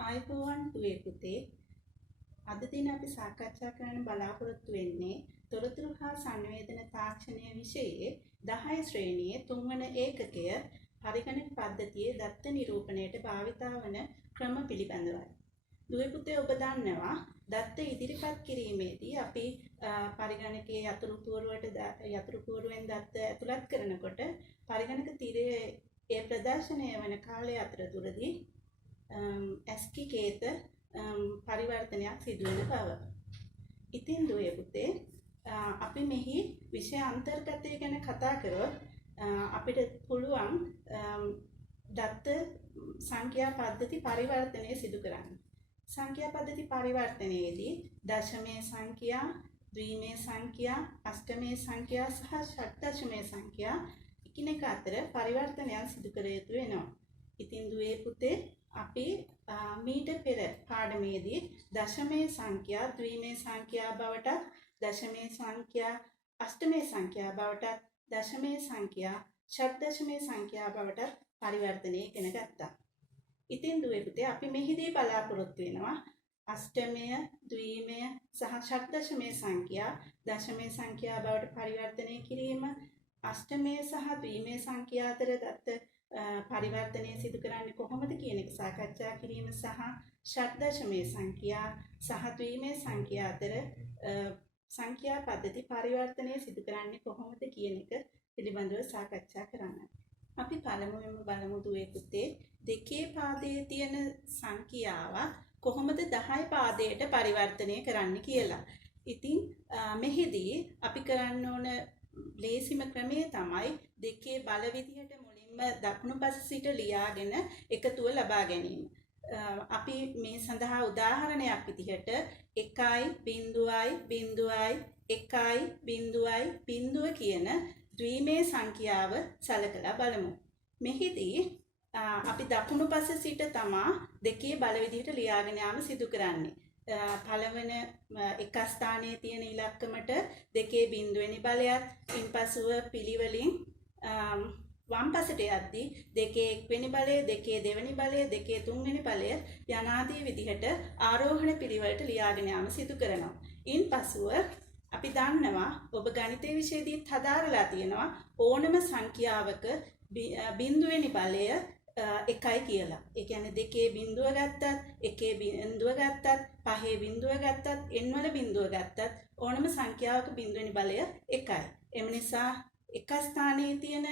ආයුබෝවන් දුවේ පුතේ අද දින අපි සාකච්ඡා කරන්න බලාපොරොත්තු වෙන්නේ තොරතුරු හා සංවේදන තාක්ෂණය විෂයේ 10 ශ්‍රේණියේ 3 වන ඒකකය පරිගණක පද්ධතියේ දත්ත නිරූපණයට භාවිතා වන ක්‍රම පිළිබඳවයි. දුවේ පුතේ ඔබ දන්නවා දත්ත ඉදිරිපත් කිරීමේදී අපි පරිගණකයේ යතුරු පුවරුවෙන් දත්ත ඇතුළත් කරනකොට පරිගණක තිරයේ ඒ ප්‍රදර්ශනය වන කාලය අතරතුරදී ASCII කේත පරිවර්තනයක් සිදු වෙන බව. ඉතින් දුවේ පුතේ අපි මෙහි විෂය අන්තර්ගතය ගැන කතා කරොත් අපිට පුළුවන් දත්ත සංඛ්‍යා පද්ධති පරිවර්තනය සිදු කරන්න. සංඛ්‍යා පද්ධති පරිවර්තනයේදී දශමයේ සංඛ්‍යා, ද්විමේ සංඛ්‍යා, අෂ්ටමේ සංඛ්‍යා සහ ෂට්දශමේ සංඛ්‍යා එකිනෙක අතර පරිවර්තනයක් සිදු කර යුතු වෙනවා. ඉතින් දුවේ පුතේ අපි මීට පෙර පාඩමේදී දශමයේ සංඛ්‍යා, ද්විමේ සංඛ්‍යා බවට, දශමයේ සංඛ්‍යා, අෂ්ටමේ සංඛ්‍යා බවට, දශමයේ සංඛ්‍යා, ෂට්දශමයේ සංඛ්‍යා බවට පරිවර්තනය ඉගෙන ගත්තා. ඉතින් දුවේ පුතේ අපි මෙහිදී බලාපොරොත්තු වෙනවා අෂ්ටමය, ද්විමය සහ ෂට්දශමයේ සංඛ්‍යා දශමයේ සංඛ්‍යා බවට පරිවර්තනය කිරීම, අෂ්ටමය සහ ද්විමේ සංඛ්‍යා අතර දත්ත පරිවර්තනය සිදු කරන්නේ කොහොමද කියන එක සාකච්ඡා කිරීම සහ ෂට්දශමයේ සංඛ්‍යා සහ ද්විමේ සංඛ්‍යා අතර සංඛ්‍යා පද්ධති පරිවර්තනය සිදු කරන්නේ කොහොමද කියන එක පිළිබඳව සාකච්ඡා කරන්න. අපි පළමුවෙන්ම බලමු දුවේ පුතේ දෙකේ පාදයේ තියෙන සංඛ්‍යාව කොහොමද 10 පාදයට පරිවර්තනය කරන්න කියලා. ඉතින් මෙහිදී අපි කරන්න ඕන ලේසිම ක්‍රමය තමයි දෙකේ බල විදිහට මුලින්ම දකුණු පස සිට ලියාගෙන එකතුව ලබා ගැනීම. අපි මේ සඳහා උදාහරණයක් විදිහට 1.0.1.0 කියන ද්විමේ සංඛ්‍යාව සලකලා බලමු. මෙහිදී අපි දකුණු පස සිට තමා දෙකේ බල විදිහට ලියාගෙන යාම සිදු කරන්නේ. පළවෙන එක ස්ථානයේ තියෙන ඉලක්කමට දෙකේ බිඳුවෙනි බලයත්, ඉන්පසුව පිළිවෙලින් වම් පසට යද්දී දෙකේ එක්වෙනි බලය, දෙකේ දෙවෙනි බලය, දෙකේ තුන්වෙනි බලය යනාදී විදිහට ආරෝහණ පිළිවෙලට ලියාගෙන යාම සිදු කරනවා. ඉන්පසුව අපි දන්නවා ඔබ ගණිතයේ විෂයේදීත් හදාරලා තියෙනවා ඕනම සංඛ්‍යාවක බිඳුවෙනි බලය එකයි කියලා. ඒ කියන්නේ දෙකේ බිඳුව ගත්තත්, එකේ බිඳුව ගත්තත්, පහේ බිඳුව ගත්තත්, n වල බිඳුව ගත්තත් ඕනම සංඛ්‍යාවක බිඳුවෙනි බලය එකයි. එම නිසා එක ස්ථානයේ තියෙන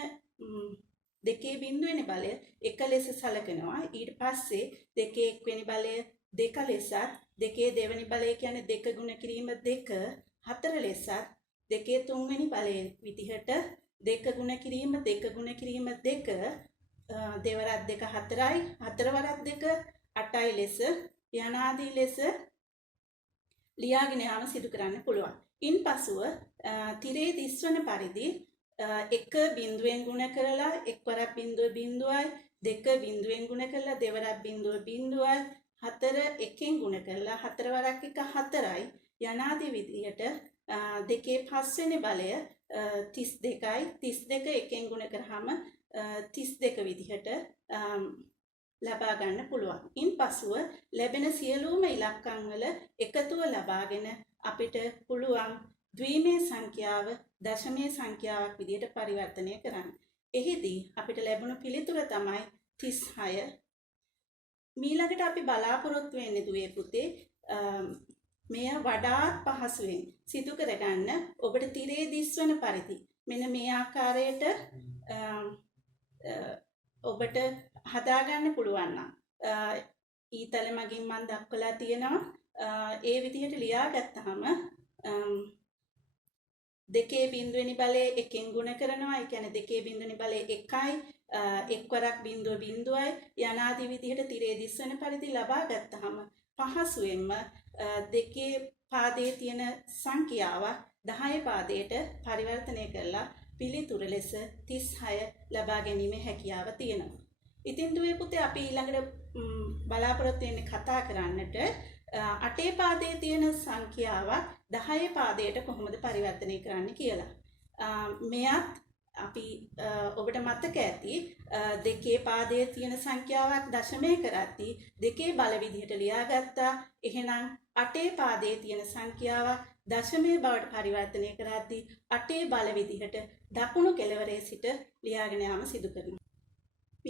දෙකේ බිඳුවෙනි බලය එක ලෙස සලකනවා. ඊට පස්සේ දෙකේ එක්වෙනි බලය දෙක ලෙසත්, දෙකේ දෙවෙනි බලය කියන්නේ දෙක ගුණ කිරීම දෙක හතර ලෙසත්, දෙකේ තුන්වෙනි බලය විදිහට දෙක ගුණ කිරීම දෙක දෙවරක් දෙක හතරයි, හතර වරක් දෙක අටයි ලෙස යනාදී ලෙස ලියාගෙන යාම සිදු කරන්න පුළුවන්. ඉන්පසුව තිරේ දිස්වන පරිදි එක බිඳුවෙන් ගුණ කරලා එක් වරක් බිඳුව බිඳුවයි, දෙක බිඳුවෙන් ගුණ කරලා දෙවරක් බිඳුව බිඳුවයි, හතර එකෙන් ගුණ කරලා හතර වරක් එක හතරයි යනාදී විදිහට දෙකේ පස්වෙනි බලය 32යි, 32 එකෙන් ගුණ කරාම 32 විදිහට ලබා ගන්න පුළුවන්. ඉන්පසුව ලැබෙන සියලුම ඉලක්කම් වල එකතුව ලබාගෙන අපිට පුළුවන් ද්විමේ සංඛ්‍යාව දශමයේ සංඛ්‍යාවක් විදිහට පරිවර්තනය කරන්න. එහිදී අපිට ලැබුණු පිළිතුර තමයි 36. ඊළඟට අපි බලාපොරොත්තු වෙන්නේ දුවේ පුතේ මෙය වඩාත් පහසුවෙන් සිදු කරගන්න ඔබට තිරේ දිස්වන පරිදි මෙන්න මේ ආකාරයට ඔබට හදාගන්න පුළුවන් නම් ඊතල මගින් මම දක්වලා තියෙනවා ඒ විදිහට ලියාගත්තාම දෙකේ බිඳුවෙනි බලය එකෙන් ගුණ කරනවා. ඒ කියන්නේ දෙකේ බිඳුවෙනි බලය එකයි, එක්වරක් බිඳුව බිඳුවයි යනාදී විදිහට තිරේ දිස්වන පරිදි ලබා ගත්තාම පහසුවෙන්ම දෙකේ පාදයේ තියෙන සංඛ්‍යාව 10 පාදයට පරිවර්තනය කරලා පිළිතුර ලෙස 36 ලබා ගැනීමේ හැකියාව තියෙනවා. ඉතින් දුවේ පුතේ අපි ඊළඟට බලාපොරොත්තු වෙන්නේ කතා කරන්නට 8 පාදයේ තියෙන සංඛ්‍යාව 10 පාදයට කොහොමද පරිවර්තනය කරන්න කියලා. මෙයත් අපි ඔබට මතක ඇති දෙකේ පාදයේ තියෙන සංඛ්‍යාවක් දශමය කරද්දී දෙකේ බල විදිහට ලියාගත්තා. එහෙනම් අටේ පාදයේ තියෙන සංඛ්‍යාවක් දශමයේ බවට පරිවර්තනය කරද්දී අටේ බල විදිහට දකුණු කෙළවරේ සිට ලියාගෙන යාම සිදු කරනවා.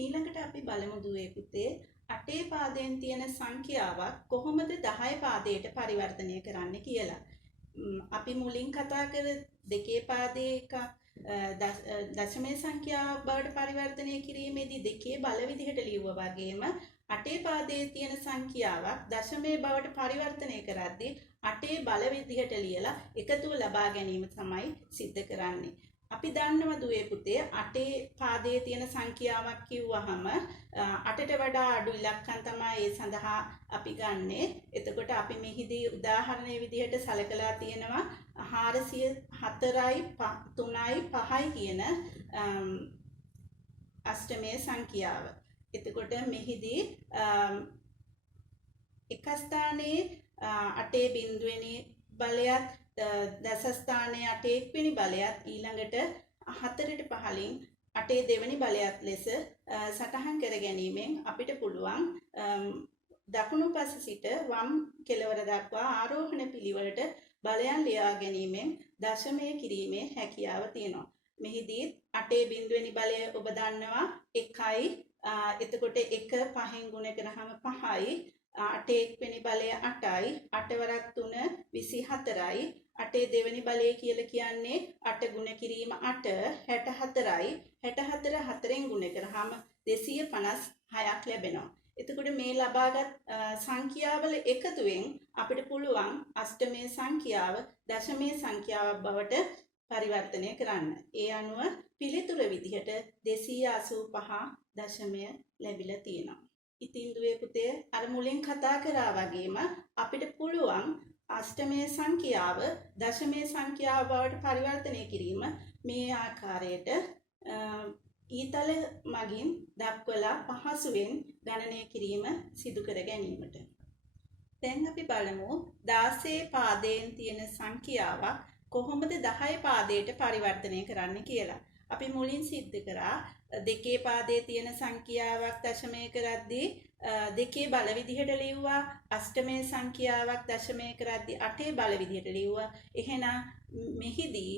ඊළඟට අපි බලමු දුවේ පුතේ අටේ පාදයෙන් තියෙන සංඛ්‍යාවක් කොහොමද 10 පාදයට පරිවර්තනය කරන්න කියලා. අපි මුලින් කතා කර දෙකේ පාදයේ එක දශමයේ සංඛ්‍යාවක් බවට පරිවර්තනය කිරීමේදී දෙකේ බල විදිහට ලියුවා වගේම අටේ පාදයේ තියෙන සංඛ්‍යාවක් දශමයේ බවට පරිවර්තනය කරද්දී අටේ බල විදිහට ලියලා එකතුව ලබා ගැනීම තමයි සිද්ධ කරන්නේ. අපි දන්නවා දුවේ පුතේ අටේ පාදයේ තියෙන සංඛ්‍යාවක් කිව්වහම අටට වඩා අඩු ඉලක්කම් තමයි ඒ සඳහා අපි ගන්නෙ. එතකොට අපි මෙහිදී උදාහරණයේ විදිහට සලකලා තියෙනවා 404යි 3යි 5යි කියන අෂ්ටමයේ සංඛ්‍යාව. එතකොට මෙහිදී එක ස්ථානයේ අටේ බිඳුවෙනි බලයත් දස ස්ථානයේ අටේ එක්වෙනි බලයත් ඊළඟට 4ට 5ලින් අටේ දෙවෙනි බලයත් ලෙස සටහන් කර ගැනීමෙන් අපිට පුළුවන් දකුණු පස සිට වම් කෙළවර දක්වා ආරෝහණ පිළිවෙලට බලයන් ලියා ගැනීමෙන් දශමය කිරීමේ හැකියාව තියෙනවා. මෙහිදී අටේ බිඳුවෙනි බලය ඔබ දන්නවා 1යි. එතකොට 1 5න් ගුණ කරාම 5යි. අටේ එක්වෙනි බලය 8යි. 8 වරක් 3 24යි. අටේ දෙවෙනි බලය කියලා කියන්නේ 8 ගුණ කිරීම 8 64යි. 64 4න් ගුණ කරාම 256ක් ලැබෙනවා. එතකොට මේ ලබාගත් සංඛ්‍යාවල එකතුවෙන් අපිට පුළුවන් අෂ්ටමයේ සංඛ්‍යාව දශමයේ සංඛ්‍යාවක් බවට පරිවර්තනය කරන්න. ඒ අනුව පිළිතුර විදිහට 285 දශමය ලැබිලා තියෙනවා. ඉතින් දුවේ පුතේ අර මුලින් කතා කරා වගේම අපිට පුළුවන් අෂ්ටමයේ සංඛ්‍යාව දශමයේ සංඛ්‍යාව බවට පරිවර්තනය කිරීම මේ ආකාරයට ඊතල මගින් දක්වලා පහසුවෙන් ගණනය කිරීම සිදු කර ගැනීමට. දැන් අපි බලමු 16 පාදයෙන් තියෙන සංඛ්‍යාවක් කොහොමද 10 පාදයට පරිවර්තනය කරන්න කියලා. අපි මුලින් සිද්ධ කරා දෙකේ පාදයේ තියෙන සංඛ්‍යාවක් දශමය කරද්දී දෙකේ බල විදිහට ලිව්වා. අෂ්ටමයේ සංඛ්‍යාවක් දශමය කරද්දී අටේ බල විදිහට ලිව්වා. එහෙනම් මෙහිදී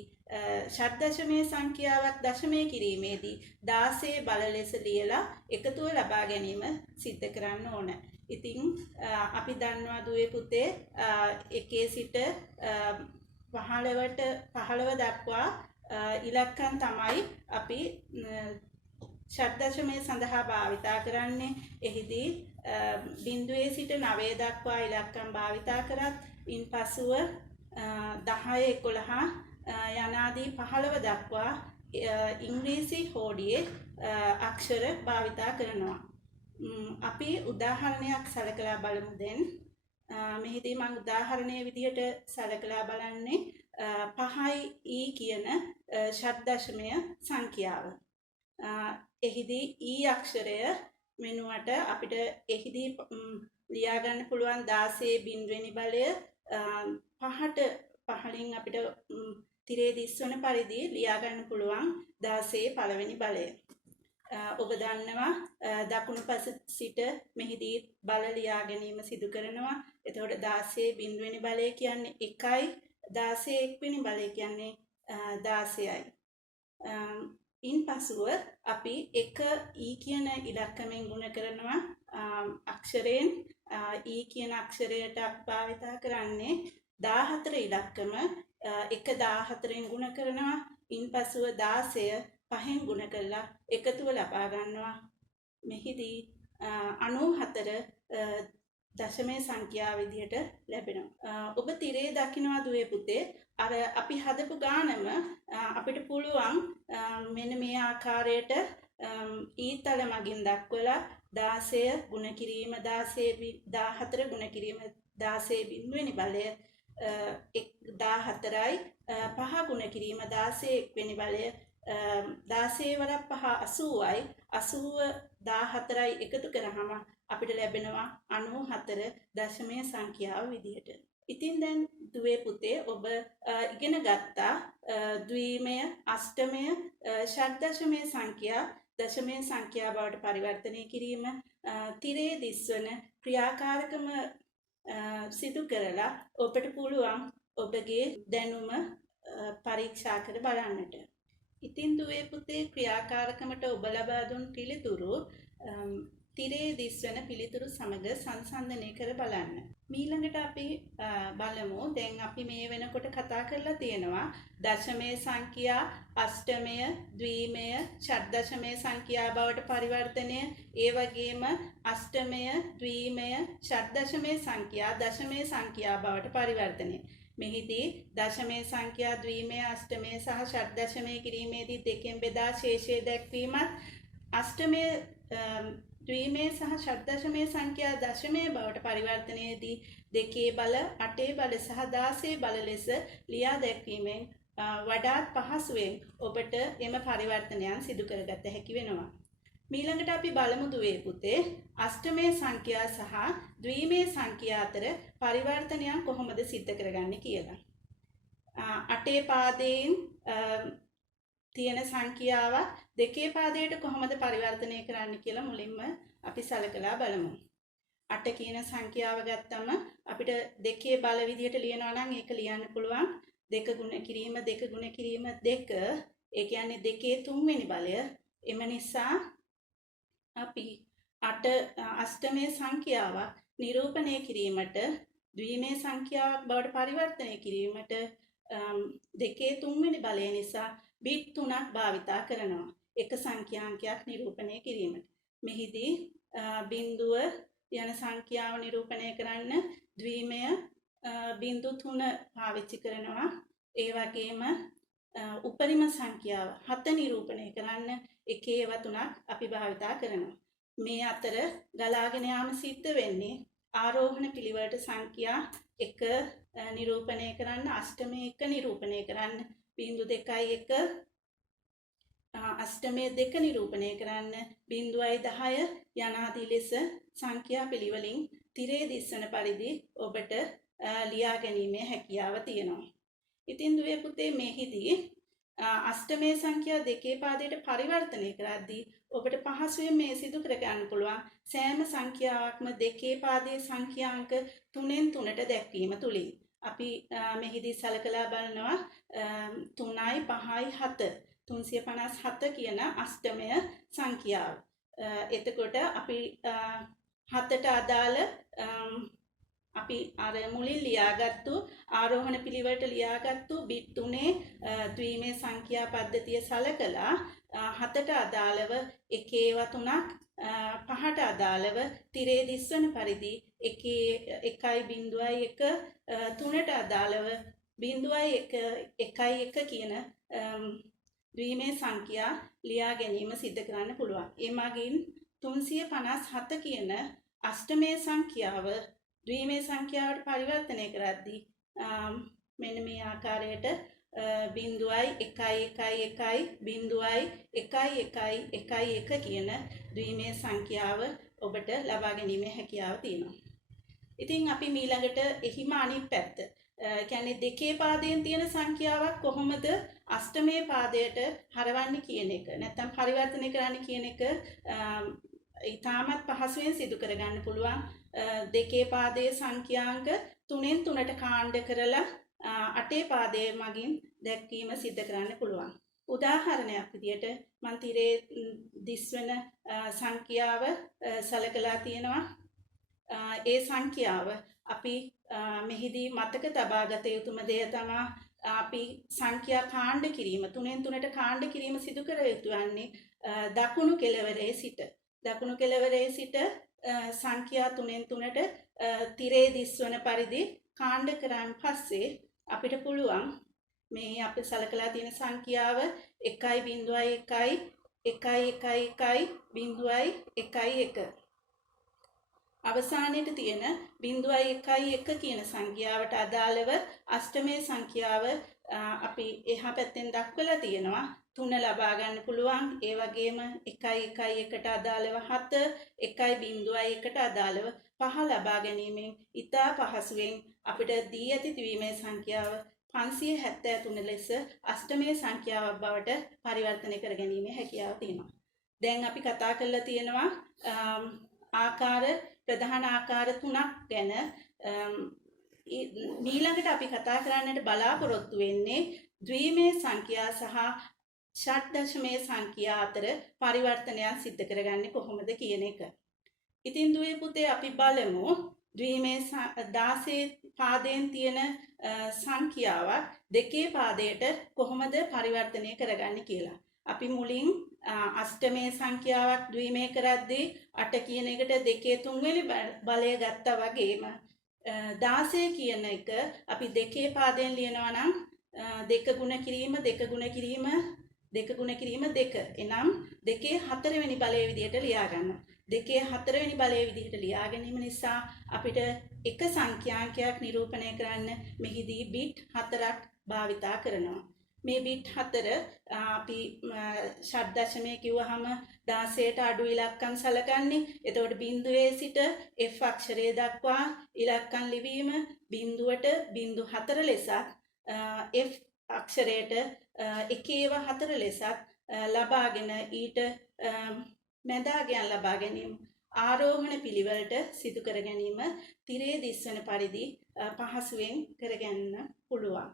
ෂඩ්දශමයේ සංඛ්‍යාවක් දශමය කිරීමේදී 16 බල ලෙස ලියලා එකතුව ලබා ගැනීම සිද්ධ කරන්න ඕන. ඉතින් අපි දන්නවා දුවේ පුතේ එකේ සිට 15 දක්වා ඉලක්කම් තමයි අපි ෂඩ්දශමය සඳහා භාවිතා කරන්නේ. එහිදී බිඳුවේ සිට 9 දක්වා ඉලක්කම් භාවිතා කරත් ඉන්පසුව 10 11 යනාදී 15 දක්වා ඉංග්‍රීසි හෝඩියේ අක්ෂර භාවිතා කරනවා. අපි උදාහරණයක් සලකලා බලමු දැන්. මෙහිදී මම උදාහරණයේ විදිහට සලකලා බලන්නේ 5යි කියන ෂඩ්දශමය සංඛ්‍යාව. එහිදී ඊ අක්ෂරය වෙනුවට අපිට එහිදී ලියා ගන්න පුළුවන් 16 බිඳුවෙනි බලය 5ට 5ලින් අපිට තිරේ දිස්වන පරිදි ලියා ගන්න පුළුවන් 16 පළවෙනි බලය. ඔබ දන්නවා දකුණු පස සිට මෙහිදී බල ලියා ගැනීම සිදු කරනවා. එතකොට 16 බිඳුවෙනි බලය කියන්නේ 1යි. 16 එක්වෙනි බලය කියන්නේ 16යි. ඉන්පසුව අපි 1 ඊ කියන ඉලක්කමෙන් ගුණ කරනවා අක්ෂරයෙන්. ඊ කියන අක්ෂරයට අපි භාවිතා කරන්නේ 14 ඉලක්කම 1 14න් ගුණ කරනවා. ඉන්පසුව 16 5න් ගුණ කරලා එකතුව ලබා ගන්නවා. මෙහිදී 94 දශමයේ සංඛ්‍යාව විදිහට ලැබෙනවා. ඔබ තිරේ දකින්නවා දුවේ පුතේ අර අපි හදපු ගානම අපිට පුළුවන් මෙන්න මේ ආකාරයට ඊතල මගින් දක්වලා 16 ගුණ කිරීම 14 ගුණ කිරීම 16 බිඳුවෙනි බලය 14යි 5 ගුණ කිරීම 16 එක්වෙනි බලය 16 වරක් 5 80යි 80 14යි එකතු කරාම අපිට ලැබෙනවා 94 දශමයේ සංඛ්‍යාව විදිහට. ඉතින් දැන් දුවේ පුතේ ඔබ ඉගෙන ගත්තා ද්විමය, අෂ්ටමය, ෂඩ්දශමය සංඛ්‍යා දශමය සංඛ්‍යා බවට පරිවර්තනය කිරීම තිරේ දිස්වන ක්‍රියාකාරකම සිදු කරලා ඔබට පුළුවන් ඔබගේ දැනුම පරීක්ෂා කර බලන්නට. ඉතින් දුවේ පුතේ ක්‍රියාකාරකමට ඔබ ලබා දුන් පිළිතුරු තිරේ දිස්වන පිළිතුරු සමග සංසන්දනය කර බලන්න. මීළඟට අපි බලමු දැන් අපි මේ වෙනකොට කතා කරලා තියෙනවා දශමයේ සංඛ්‍යා, අෂ්ටමය, ද්විමය, ෂඩ්දශමය සංඛ්‍යා බවට පරිවර්තනය, ඒ වගේම අෂ්ටමය, ද්විමය, ෂඩ්දශමය සංඛ්‍යා දශමයේ සංඛ්‍යා බවට පරිවර්තනය. මෙහිදී දශමයේ සංඛ්‍යා ද්විමය, අෂ්ටමය සහ ෂඩ්දශමය කිරීමේදී දෙකෙන් බෙදා ශේෂය දැක්වීමත්, අෂ්ටමය ද්විමය සහ ෂඩ්දශමය සංඛ්‍යා දශමය බවට පරිවර්තනයේදී දෙකේ බල, අටේ බල සහ 16 බල ලෙස ලියා දැක්වීමෙන් වඩාත් පහසුවෙන් ඔබට එම පරිවර්තනයන් සිදු කරගත හැකි වෙනවා. මීළඟට අපි බලමු දුවේ පුතේ අෂ්ටමය සංඛ්‍යා සහ ද්විමය සංඛ්‍යා අතර පරිවර්තනයන් කොහොමද සිද්ධ කරගන්නේ කියලා. අටේ පාදයෙන් තියෙන සංඛ්‍යාවක් දෙකේ පාදයට කොහොමද පරිවර්තනය කරන්න කියලා මුලින්ම අපි සලකලා බලමු. 8 කියන සංඛ්‍යාව ගත්තම අපිට දෙකේ බල විදියට ලියනවා නම් ඒක ලියන්න පුළුවන් 2 ගුණ කිරීම 2 ගුණ කිරීම 2. ඒ කියන්නේ දෙකේ 3 වෙනි බලය. එම නිසා අපි අෂ්ටමය සංඛ්‍යාවක් නිරූපණය කිරීමට ද්විමය සංඛ්‍යාවක් බවට පරිවර්තනය කිරීමට දෙකේ 3 වෙනි බලය නිසා බිට් 3ක් භාවිතා කරනවා. එක සංඛ්‍යාංකයක් නිරූපණය කිරීමට. මෙහිදී බිඳුව යන සංඛ්‍යාව නිරූපණය කරන්න ද්විමය බිඳු 3 පාවිච්චි කරනවා. ඒ වගේම උපරිම සංඛ්‍යාව 7 නිරූපණය කරන්න එකේ ඒවා 3ක් අපි භාවිතා කරනවා. මේ අතර ගලාගෙන යාම සිද්ධ වෙන්නේ ආරෝහණ පිළිවෙලට සංඛ්‍යා 1 නිරූපණය කරන්න, අෂ්ටමය 1 නිරූපණය කරන්න, බිඳු 2යි 1 අෂ්ටමය 2 නිරූපණය කරන්න, බිඳුවයි 10 යනාදී ලෙස සංඛ්‍යා පිළිවෙලින් තිරේ දිස්වන පරිදි ඔබට ලියා ගැනීමේ හැකියාව තියෙනවා. ඉතින් දුවේ පුතේ මෙහිදී අෂ්ටමය සංඛ්‍යා දෙකේ පාදයට පරිවර්තනය කරද්දී ඔබට පහසුවෙන් මේ සිදු කර ගන්න පුළුවන් සෑම සංඛ්‍යාවක්ම දෙකේ පාදයේ සංඛ්‍යාංක 3න් 3ට දැක්වීම තුලින්. අපි මෙහිදී සලකලා බලනවා 3යි 5යි 7 357 කියන අෂ්ටමය සංඛ්‍යාව. එතකොට අපි 7ට අදාළ අපි අර මුලින් ලියාගත්තු ආරෝහණ පිළිවෙලට ලියාගත්තු බිට් 3 ද්විමය සංඛ්‍යා පද්ධතිය සලකලා 7ට අදාළව එකේ ඒවා 3ක් 5ට අදාළව තිරේ දිස්වන පරිදි එකේ 1.1 3ට අදාළව 0.1 කියන ද්විමය සංඛ්‍යා ලියා ගැනීම සිද්ධ කරන්න පුළුවන්. ඒ මගින් 357 කියන අෂ්ටමය සංඛ්‍යාව ද්විමය සංඛ්‍යාවට පරිවර්තනය කරද්දී මෙන්න මේ ආකාරයට 0.111.0.111 කියන ද්විමය සංඛ්‍යාව ඔබට ලබා ගැනීමේ හැකියාව තියෙනවා. ඉතින් අපි ඊළඟට එහිම අනිත් පැත්ත කියන්නේ දෙකේ පාදයෙන් තියෙන සංඛ්‍යාවක් කොහොමද අෂ්ටමයේ පාදයට හරවන්නේ කියන එක නැත්නම් පරිවර්තනය කරන්න කියන එක ඉතාමත් පහසුවෙන් සිදු කරගන්න පුළුවන්. දෙකේ පාදයේ සංඛ්‍යාංක 3න් 3ට කාණ්ඩ කරලා අටේ පාදයේ මගින් දැක්වීම සිද්ධ කරන්න පුළුවන්. උදාහරණයක් විදියට මන් තිරේ දිස්වන සංඛ්‍යාව සලකලා තියෙනවා. ඒ සංඛ්‍යාව අපි මෙහිදී මතක තබා ගත යුතුම දෙය තමයි අපි සංඛ්‍යා කාණ්ඩ කිරීම 3න් 3ට කාණ්ඩ කිරීම සිදු කර යුතු වන්නේ දකුණු කෙළවරේ සිට. දකුණු කෙළවරේ සිට සංඛ්‍යා 3න් 3ට තිරේ දිස්වන පරිදි කාණ්ඩ කරාන් පස්සේ අපිට පුළුවන් මේ අපි සලකලා තියෙන සංඛ්‍යාව 1.111.0.1 අවසානයේට තියෙන 0.1 කියන සංඛ්‍යාවට අදාළව අෂ්ටමය සංඛ්‍යාව අපි එහා පැත්තෙන් දක්වලා තියෙනවා 3 ලබා ගන්න පුළුවන්. ඒ වගේම 1.1ට අදාළව 7, 1.1ට අදාළව 5 ලබා ගැනීමෙන් ඉතා පහසුවෙන් අපිට දී ඇති ද්විමේ සංඛ්‍යාව 573 ලෙස අෂ්ටමේ සංඛ්‍යාවක් බවට පරිවර්තනය කර ගැනීමේ හැකියාව තියෙනවා. දැන් අපි කතා කරලා තියෙනවා ආකාර ප්‍රධාන ආකාර 3ක් ගැන. ඊළඟට අපි කතා කරන්නට බලාපොරොත්තු වෙන්නේ ද්විමේ සංඛ්‍යා සහ ෂඩ් දශමයේ සංඛ්‍යා අතර පරිවර්තනයක් සිද්ධ කරගන්නේ කොහොමද කියන එක. ඉතින් දුවේ පුතේ අපි බලමු ද්විමේ 16 පාදයෙන් තියෙන සංඛ්‍යාවක් දෙකේ පාදයට කොහොමද පරිවර්තනය කරගන්නේ කියලා. අපි මුලින් අෂ්ටමේ සංඛ්‍යාවක් ද්විමේ කරද්දී 8 කියන එකට 2 3 වෙනි බලය ගත්තා වගේම 16 කියන එක අපි දෙකේ පාදයෙන් ලියනවා නම් 2 ගුණ කිරීම 2 ගුණ කිරීම 2 ගුණ කිරීම 2. එනම් 2 4 වෙනි බලය විදිහට ලියා ගන්නවා. 2 4 වෙනි බලය විදිහට ලියා ගැනීම නිසා අපිට එක සංඛ්‍යාංකයක් නිරූපණය කරන්න මෙහිදී බිට් 4ක් භාවිතා කරනවා. මේ බිට් 4 අපි ෂඩ් දශමයේ කිව්වහම 16ට අඩු ඉලක්කම් සලකන්නේ. එතකොට බිඳුවේ සිට F අක්ෂරය දක්වා ඉලක්කම් ලිවීම බිඳුවට 0.4 ලෙසත් F අක්ෂරයට 1.4 ලෙසත් ලබාගෙන ඊට මැදාගයන් ලබා ගැනීම ආරෝහණ පිළිවෙලට සිදු කර ගැනීම තිරේ දිස්වන පරිදි පහසුවෙන් කරගන්න පුළුවන්.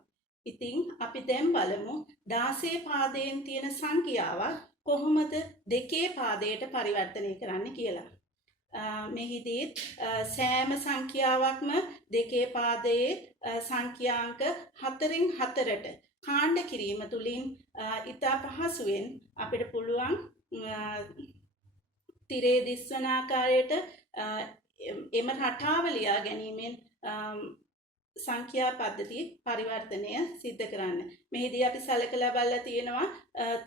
ඉතින් අපි දැන් බලමු 16 පාදයෙන් තියෙන සංඛ්‍යාවක් කොහොමද දෙකේ පාදයට පරිවර්තනය කරන්න කියලා. මෙහිදී සෑම සංඛ්‍යාවක්ම දෙකේ පාදයේ සංඛ්‍යාංක 4න් 4ට කාණ්ඩ කිරීම තුලින් ඉතා පහසුවෙන් අපිට පුළුවන් තිරේ දිස්වන ආකාරයට එම රටාව ලියා ගැනීමෙන් සංඛ්‍යා පද්ධති පරිවර්තනය සිද්ධ කරන්න. මෙහිදී අපි සලකලා බලලා තියෙනවා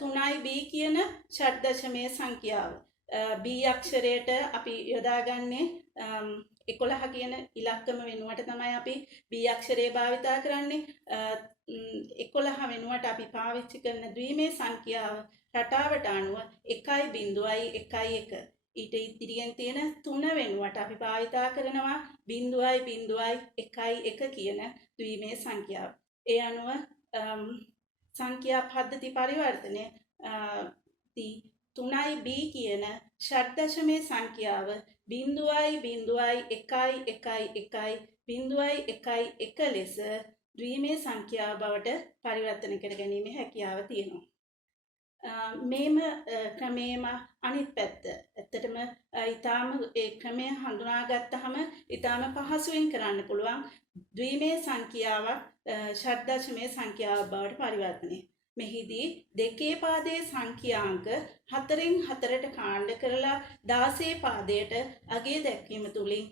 3b කියන ෂඩ් දශමයේ සංඛ්‍යාව. b අක්ෂරයට අපි යොදාගන්නේ 11 කියන ඉලක්කම වෙනුවට තමයි අපි b අක්ෂරය භාවිතා කරන්නේ. 11 වෙනුවට අපි පාවිච්චි කරන ද්විමේ සංඛ්‍යාව රටාවට අනුව 1.1 ඊට ඉදිරියෙන් තියෙන 3 වෙනුවට අපි භාවිතා කරනවා 0.1 කියන ද්විමේ සංඛ්‍යාව. ඒ අනුව සංඛ්‍යා පද්ධති පරිවර්තනය 3b කියන ෂඩ් දශමයේ සංඛ්‍යාව 0.1 ලෙස ද්විමේ සංඛ්‍යාව බවට පරිවර්තන කර ගැනීමේ හැකියාව තියෙනවා. මේම ක්‍රමේම අනිත් පැත්ත ඇත්තටම ඊටාම ඒ ක්‍රමය හඳුනාගත්තහම ඊටාම පහසුවෙන් කරන්න පුළුවන් ද්විමේ සංඛ්‍යාවක් ෂඩ් දශමයේ සංඛ්‍යාව බවට පරිවර්තනය. මෙහිදී දෙකේ පාදයේ සංඛ්‍යාංක 4න් 4ට කාණ්ඩ කරලා 16 පාදයට අගය දැක්වීම තුලින්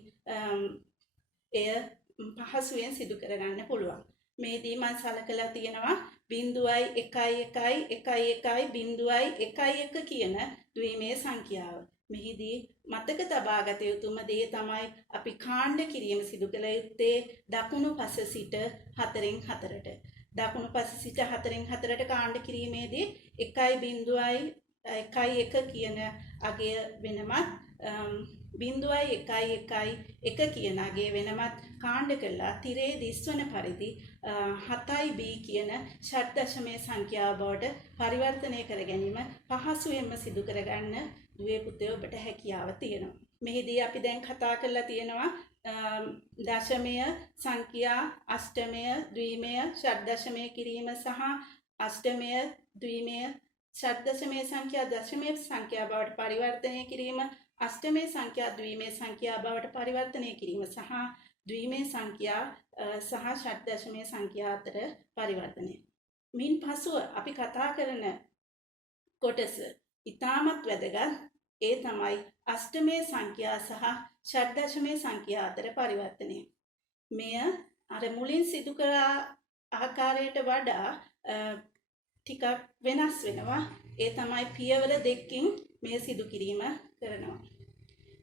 එය පහසුවෙන් සිදු කරගන්න පුළුවන්. මේදී මම සලකලා තියෙනවා 0.11 කියන ද්විමේ සංඛ්‍යාව. මෙහිදී මතක තබා ගත යුතුම දේ තමයි අපි කාණ්ඩ කිරීම සිදු කළ යුත්තේ දකුණු පස සිට 4න් 4ට. දකුණු පස සිට 4න් 4ට කාණ්ඩ කිරීමේදී 1.11 කියන අගය වෙනමත් 0.1 කියන අගය වෙනමත් කාණ්ඩ කළා තිරේ දිස්වන පරිදි 7b කියන ෂඩ් දශමයේ සංඛ්‍යාව බවට පරිවර්තනය කර ගැනීම පහසුවෙන්ම සිදු කරගන්න දුවේ පුතේ ඔබට හැකියාව තියෙනවා. මෙහිදී අපි දැන් කතා කරලා තියෙනවා දශමය සංඛ්‍යා අෂ්ටමය ද්විමය ෂඩ් දශමය කිරීම සහ අෂ්ටමය ද්විමය ෂඩ් දශමයේ සංඛ්‍යා දශමයේ සංඛ්‍යා බවට පරිවර්තනය කිරීම අෂ්ටමේ සංඛ්‍යා ද්විමේ සංඛ්‍යා බවට පරිවර්තනය කිරීම සහ ද්විමේ සංඛ්‍යා සහ ෂඩ් දශමයේ සංඛ්‍යා අතර පරිවර්තනය. මින් පසුව අපි කතා කරන කොටස ඉතාමත් වැදගත්. ඒ තමයි අෂ්ටමේ සංඛ්‍යා සහ ෂඩ් දශමයේ සංඛ්‍යා අතර පරිවර්තනය. මෙය අර මුලින් සිදු කළ ආකාරයට වඩා ටිකක් වෙනස් වෙනවා. ඒ තමයි පියවර දෙකකින් මේ සිදු කිරීම කරනවා.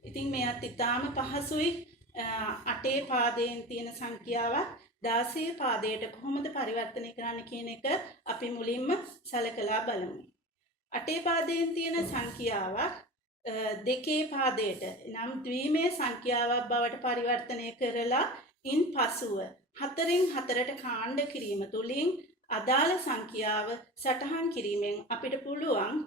ඉතින් මෙයත් ඉතාම පහසුයි. 8 පාදයෙන් තියෙන සංඛ්‍යාවක් 16 පාදයට කොහොමද පරිවර්තනය කරන්න කියන එක අපි මුලින්ම සලකලා බලමු. අටේ පාදයෙන් තියෙන සංඛ්‍යාවක් දෙකේ පාදයට නම් ද්විමේ සංඛ්‍යාවක් බවට පරිවර්තනය කරලා ඉන් පසුව 4න් 4ට කාණ්ඩ කිරීම තුළින් අදාළ සංඛ්‍යාව සටහන් කිරීමෙන් අපිට පුළුවන්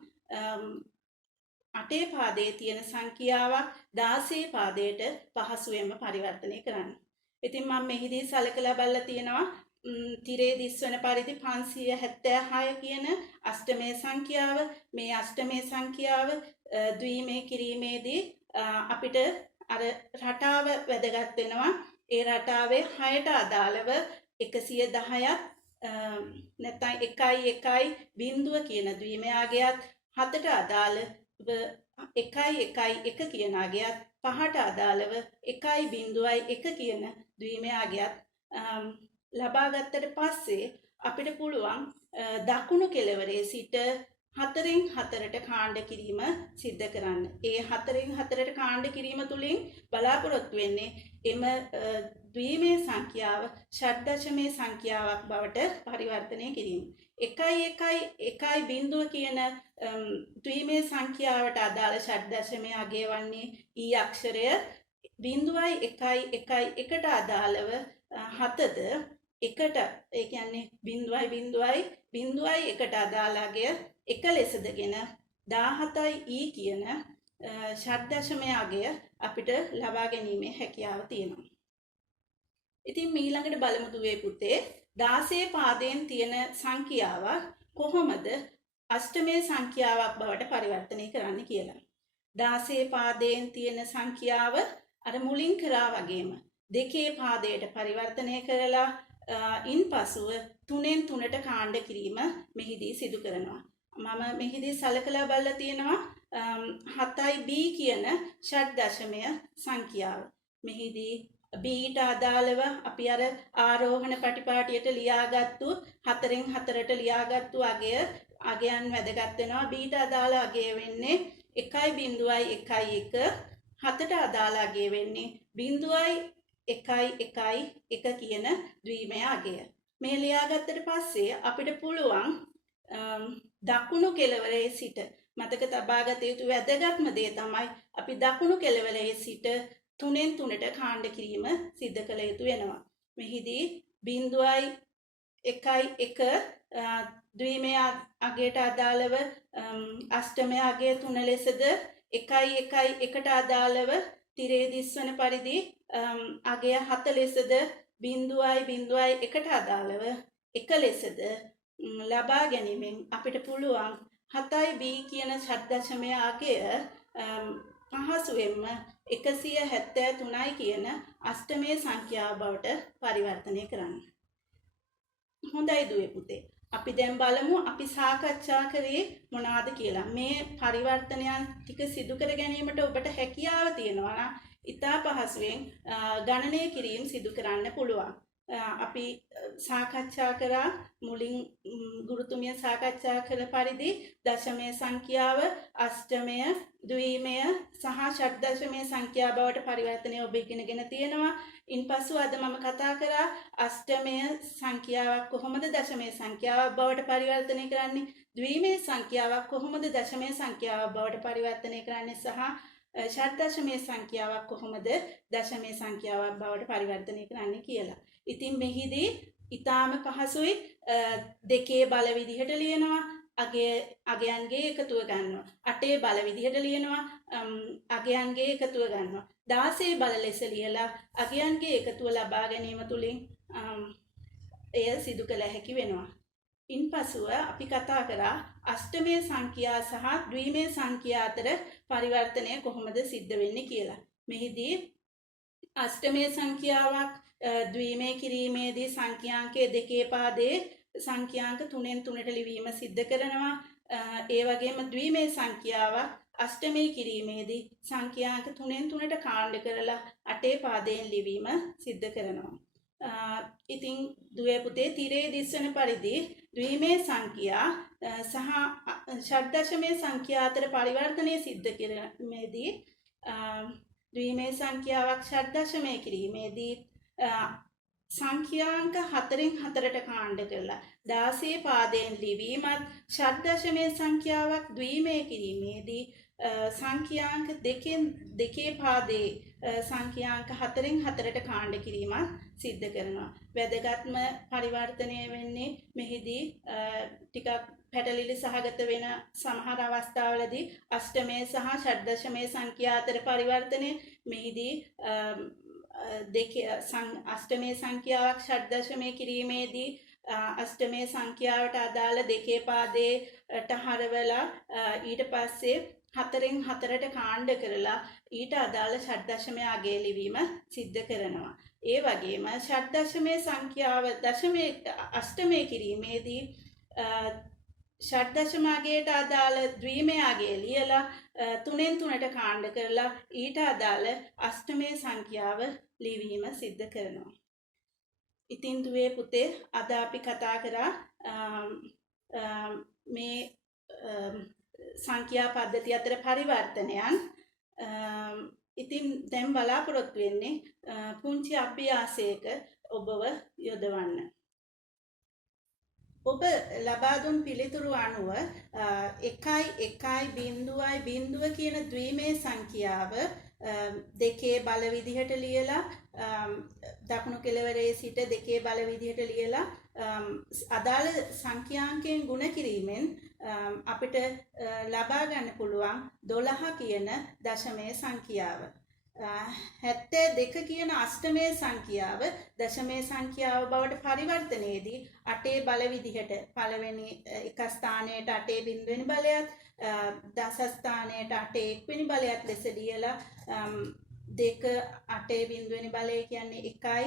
අටේ පාදයේ තියෙන සංඛ්‍යාවක් 16 පාදයට පහසුවෙන්ම පරිවර්තනය කරන්න. ඉතින් මම මෙහිදී සලකලා බලලා තියෙනවා තිරේ දිස්වන පරිදි 576 කියන අෂ්ටමේ සංඛ්‍යාව මේ අෂ්ටමේ සංඛ්‍යාව ද්විමේ කිරීමේදී අපිට අර රටාව වැදගත් වෙනවා. ඒ රටාවේ 6ට අදාළව 110ක් නැත්නම් 1.1 කියන ද්විමයාගයත් 7ට අදාළ 1.1 කියන අගයත් 5ට අදාළව 1.1 කියන ද්විමයාගයත් ලබා ගත්තට පස්සේ අපිට පුළුවන් දකුණු කෙළවරේ සිට 4න් 4ට කාණ්ඩ කිරීම සිද්ධ කරන්න. ඒ 4න් 4ට කාණ්ඩ කිරීම තුළින් බලාපොරොත්තු වෙන්නේ එම ද්විමේ සංඛ්‍යාව ෂඩ්දශමේ සංඛ්‍යාවක් බවට පරිවර්තනය කිරීම. 1.1 කියන ද්විමේ සංඛ්‍යාවට අදාළ ෂඩ්දශමයේ අගය වන්නේ ඊ අක්ෂරය 0.1.1ට අදාළව 7ද එකට ඒ කියන්නේ 0.0.1ට අදාළ අගය 1 ලෙසදගෙන 17යි ඊ කියන ෂඩ්දශමයේ අගය අපිට ලබා ගැනීමේ හැකියාව තියෙනවා. ඉතින් ඊළඟට බලමු දුවේ පුතේ 16 පාදයෙන් තියෙන සංඛ්‍යාවක් කොහොමද අෂ්ටමේ සංඛ්‍යාවක් බවට පරිවර්තනය කරන්න කියලා. 16 පාදයෙන් තියෙන සංඛ්‍යාව අර මුලින් කරා වගේම දෙකේ පාදයට පරිවර්තනය කරලා ඉන්පසුව 3න් 3ට කාණ්ඩ කිරීම මෙහිදී සිදු කරනවා. මම මෙහිදී සලකලා බලලා තියෙනවා 7යි b කියන ෂඩ්දශමය සංඛ්‍යාව. මෙහිදී බීට අදාළව අපි අර ආරෝහණ පටිපාටියට ලියාගත්තු 4න් 4ට ලියාගත්තු අගයන් වැදගත් වෙනවා. බීට අදාළ අගය වෙන්නේ 1.1 7ට අදාළ අගය වෙන්නේ 0.1 කියන ද්විමය අගය. මේ ලියාගත්තට පස්සේ අපිට පුළුවන් දකුණු කෙළවරේ සිට මතක තබා ගත යුතු වැදගත්ම දේ තමයි අපි දකුණු කෙළවරේ සිට 3න් 3ට කාණ්ඩ කිරීම සිද්ධ කළ යුතු වෙනවා. මෙහිදී 0.1 ද්විමය අගයට අදාළව අෂ්ටමය අගය 3 ලෙසද 1.1ට අදාළව තිරේ දිස්වන පරිදි අගය 7 ලෙසද 0.1ට අදාළව 1 ලෙසද ලබා ගැනීමෙන් අපිට පුළුවන් 7යි b කියන ෂඩ්දශමය අගය පහසුවෙන්ම 173යි කියන අෂ්ටමේ සංඛ්‍යාව බවට පරිවර්තනය කරන්න. හොඳයි දුවේ පුතේ. අපි දැන් බලමු අපි සාකච්ඡා කරේ මොනවාද කියලා. මේ පරිවර්තනයන් ටික සිදු කර ගැනීමට ඔබට හැකියාව තියෙනවා නම් ඉතා පහසුවෙන් ගණනය කිරීම සිදු කරන්න පුළුවන්. අපි සාකච්ඡා කරා මුලින් ගුරුතුමිය සාකච්ඡා කළ පරිදි දශමයේ සංඛ්‍යාව අෂ්ටමය ද්විමය සහ ෂඩ්දශමයේ සංඛ්‍යා බවට පරිවර්තනය ඔබ ඉගෙනගෙන තියෙනවා. ඉන්පසු අද මම කතා කරා අෂ්ටමය සංඛ්‍යාවක් කොහොමද දශමයේ සංඛ්‍යාවක් බවට පරිවර්තනය කරන්නේ, ද්විමය සංඛ්‍යාවක් කොහොමද දශමයේ සංඛ්‍යාවක් බවට පරිවර්තනය කරන්නේ සහ ෂඩ්දශමයේ සංඛ්‍යාවක් කොහොමද දශමයේ සංඛ්‍යාවක් බවට පරිවර්තනය කරන්නේ කියලා. ඉතින් මෙහිදී ඊටාම පහසුයි දෙකේ බල විදිහට ලියනවා අගයන්ගේ එකතුව ගන්නවා. 8 බල විදිහට ලියනවා අගයන්ගේ එකතුව ගන්නවා. 16 බල ලෙස ලියලා අගයන්ගේ එකතුව ලබා ගැනීම තුලින් එය සිදු කළ හැකි වෙනවා. ඉන්පසුව අපි කතා කරා අෂ්ටමයේ සංඛ්‍යා සහ ද්විමය සංඛ්‍යා අතර පරිවර්තනය කොහොමද සිද්ධ වෙන්නේ කියලා. මෙහිදී අෂ්ටමයේ සංඛ්‍යාවක් ද්විමය කිරීමේදී සංඛ්‍යාංකයේ දෙකේ පාදයේ සංඛ්‍යාංක 3න් 3ට ලිවීම සිද්ධ කරනවා. ඒ වගේම ද්විමය සංඛ්‍යාවක් අෂ්ටමය කිරීමේදී සංඛ්‍යාංක 3න් 3ට කාණ්ඩ කරලා 8 පාදයෙන් ලිවීම සිද්ධ කරනවා. ඉතින් දුවේ පුතේ තිරේ දිස්වන පරිදි ද්විමය සංඛ්‍යා සහ ෂඩ්දශමයේ සංඛ්‍යා අතර පරිවර්තනය සිද්ධ කිරීමේදී ද්විමය සංඛ්‍යාවක් ෂඩ්දශමය කිරීමේදී සංඛ්‍යාංක 4න් 4ට කාණ්ඩ කරලා 16 පාදයෙන් ලිවීමත් ෂඩ්දශමයේ සංඛ්‍යාවක් ද්විමය කිරීමේදී සංඛ්‍යාංක 2 පාදයේ සංඛ්‍යාංක 4න් 4ට කාණ්ඩ කිරීමක් සිද්ධ කරනවා. වැදගත්ම පරිවර්තනය වෙන්නේ මෙහිදී ටිකක් පැටලිලි සහගත වෙන සමහර අවස්ථාවලදී අෂ්ටමයේ සහ ෂඩ්දශමයේ සංඛ්‍යා අතර පරිවර්තනය මෙහිදී අෂ්ටමයේ සංඛ්‍යාවක් ෂඩ්දශමයේ කිරීමේදී අෂ්ටමයේ සංඛ්‍යාවට අදාළ 2 පාදයට හරවලා ඊට පස්සේ 4න් 4ට කාණ්ඩ කරලා ඊට අදාළ ෂඩ්දශමය අගය ලිවීම සිද්ධ කරනවා. ඒ වගේම ෂඩ්දශමයේ සංඛ්‍යාව අෂ්ටමයේ කිරීමේදී ෂඩ්දශම අගයට අදාළ ද්විමය අගය ලියලා 3න් 3ට කාණ්ඩ කරලා ඊට අදාළ අෂ්ටමයේ සංඛ්‍යාව ලිවීම සිද්ධ කරනවා. ඉතින් දුවේ පුතේ අද අපි කතා කරා මේ සංඛ්‍යා පද්ධතිය අතර පරිවර්තනයන්. ඉතින් දැන් බලාපොරොත්තු වෙන්නේ පුංචි අභ්‍යාසයක ඔබව යොදවන්න. ඔබ ලබා දුන් පිළිතුරු අනුව 1.1.0 කියන ද්විමය සංඛ්‍යාව දෙකේ බල විදිහට ලියලා දකුණු කෙළවරේ සිට දෙකේ බල විදිහට ලියලා අදාළ සංඛ්‍යාංකයෙන් ගුණ කිරීමෙන් අපිට ලබා ගන්න පුළුවන් 12 කියන දශමයේ සංඛ්‍යාව. 72 කියන අෂ්ටමයේ සංඛ්‍යාව දශමයේ සංඛ්‍යාව බවට පරිවර්තනයේදී 8 බල විදිහට පළවෙනි එක ස්ථානයට 8 බිඳුවෙනි බලයත් දස ස්ථානයට 8 එක්වෙනි බලයත් ලෙස ලියලා 2 8 බිඳුවෙනි බලය කියන්නේ 1යි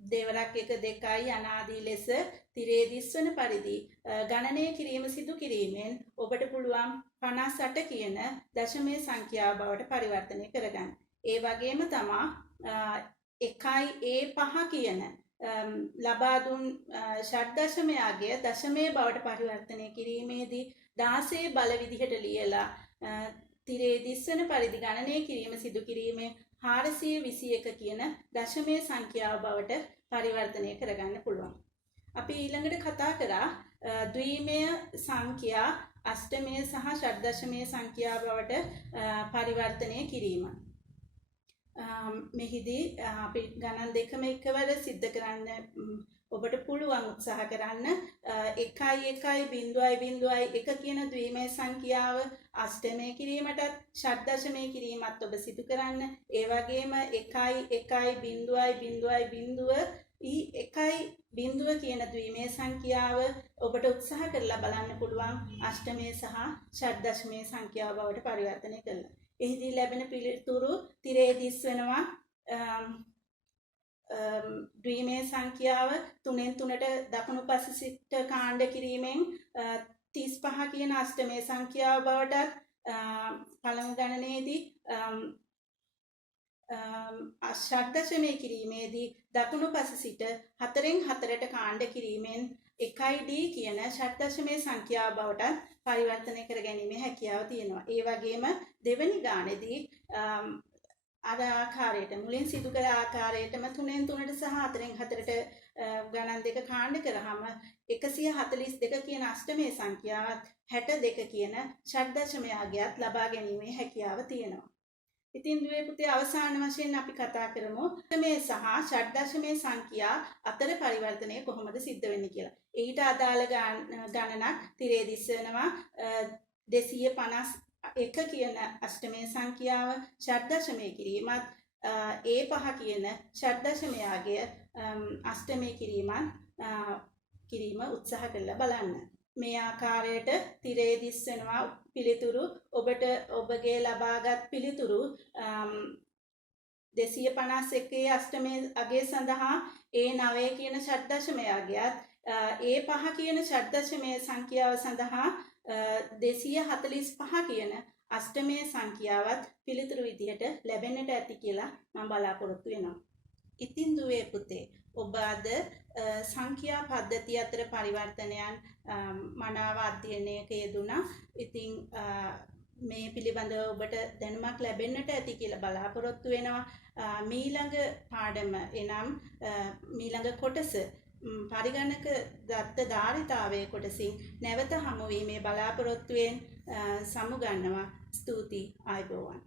දෙවරක් 1 2යි අනාදී ලෙස තිරේ දිස්වන පරිදි ගණනය කිරීම සිදු කිරීමෙන් ඔබට පුළුවන් 58 කියන දශමයේ සංඛ්‍යාව බවට පරිවර්තනය කරගන්න. ඒ වගේම තමයි 1.5 කියන ලබා දුන් ෂඩ්දශමය අගය දශමයේ බවට පරිවර්තනය කිරීමේදී 16 බල විදිහට ලියලා තිරේ දිස්වන පරිදි ගණනය කිරීම සිදු කිරීමෙන් 421 කියන දශමයේ සංඛ්‍යාව බවට පරිවර්තනය කරගන්න පුළුවන්. අපි ඊළඟට කතා කරා ද්විමය සංඛ්‍යා අෂ්ටමය සහ ෂඩ්දශමයේ සංඛ්‍යා බවට පරිවර්තනය කිරීම. මෙහිදී අපි ගණන් දෙකම එකවර සිද්ධ කරන්න ඔබට පුළුවන් උත්සාහ කරන්න 1.1.1 කියන ද්විමය සංඛ්‍යාව අෂ්ටමය කිරීමටත් ෂඩ්දශමය කිරීමත් ඔබ සිදු කරන්න. ඒ වගේම 1.1.1 කියන ද්විමය සංඛ්‍යාව ඔබට උත්සාහ කරලා බලන්න පුළුවන් අෂ්ටමය සහ ෂඩ්දශමය සංඛ්‍යාව බවට පරිවර්තනය කරලා. එහිදී ලැබෙන පිළිතුරු තිරේ දිස් වෙනවා. ද්විමය සංඛ්‍යාව 3න් 3ට දකුණු පස සිට කාණ්ඩ කිරීමෙන් 35 කියන අෂ්ටමය සංඛ්‍යාව බවට පළමු ගණනයේදී ෂඩ්දශමය කිරීමේදී දකුණු පස සිට 4න් 4ට කාණ්ඩ කිරීමෙන් 1D කියන ෂඩ්දශමය සංඛ්‍යාව බවට පරිවර්තනය කර ගැනීමේ හැකියාව තියෙනවා. ඒ වගේම දෙවැනි ගානේදී අර ආකාරයට මුලින් සිදු කළ ආකාරයටම 3න් 3ට සහ 4න් 4ට ගණන් දෙක කාණ්ඩ කරාම 142 කියන අෂ්ටමයේ සංඛ්‍යාවත් 62 කියන ෂඩ්දශමය අගයත් ලබා ගැනීමේ හැකියාව තියෙනවා. ඉතින් දුවේ පුතේ අවසාන වශයෙන් අපි කතා කරමු අෂ්ටමයේ සහ ෂඩ්දශමයේ සංඛ්‍යා අතර පරිවර්තනය කොහොමද සිද්ධ වෙන්නේ කියලා. ඊට අදාළ ගණනක් තිරේ දිස් වෙනවා 251 කියන අෂ්ටමයේ සංඛ්‍යාව ෂඩ්දශමය කිරීමත් A5 කියන ෂඩ්දශමය අගය අෂ්ටමය කිරීම උත්සාහ කරලා බලන්න. මේ ආකාරයට තිරේ දිස් වෙනවා පිළිතුරු. ඔබට ඔබගේ ලබාගත් පිළිතුරු 251 අෂ්ටමය අගය සඳහා A9 කියන ෂඩ්දශමය අගයත් A5 කියන ෂඩ්දශමය සංඛ්‍යාව සඳහා 245 කියන අෂ්ටමය සංඛ්‍යාවත් පිළිතුරු විදිහට ලැබෙන්නට ඇති කියලා මම බලාපොරොත්තු වෙනවා. ඉතින් දුවේ පුතේ ඔබ අද සංඛ්‍යා පද්ධතිය අතර පරිවර්තනයන් මනාව අධ්‍යයනයක යෙදුණා. ඉතින් මේ පිළිබඳව ඔබට දැනුමක් ලැබෙන්නට ඇති කියලා බලාපොරොත්තු වෙනවා. මීළඟ පාඩම එනම් මීළඟ කොටස පරිගණක දත්ත ධාරිතාවයේ කොටසින් නැවත හමු වීමේ බලාපොරොත්තුවෙන් සමුගන්නවා. ස්තුතියි. ආයුබෝවන්.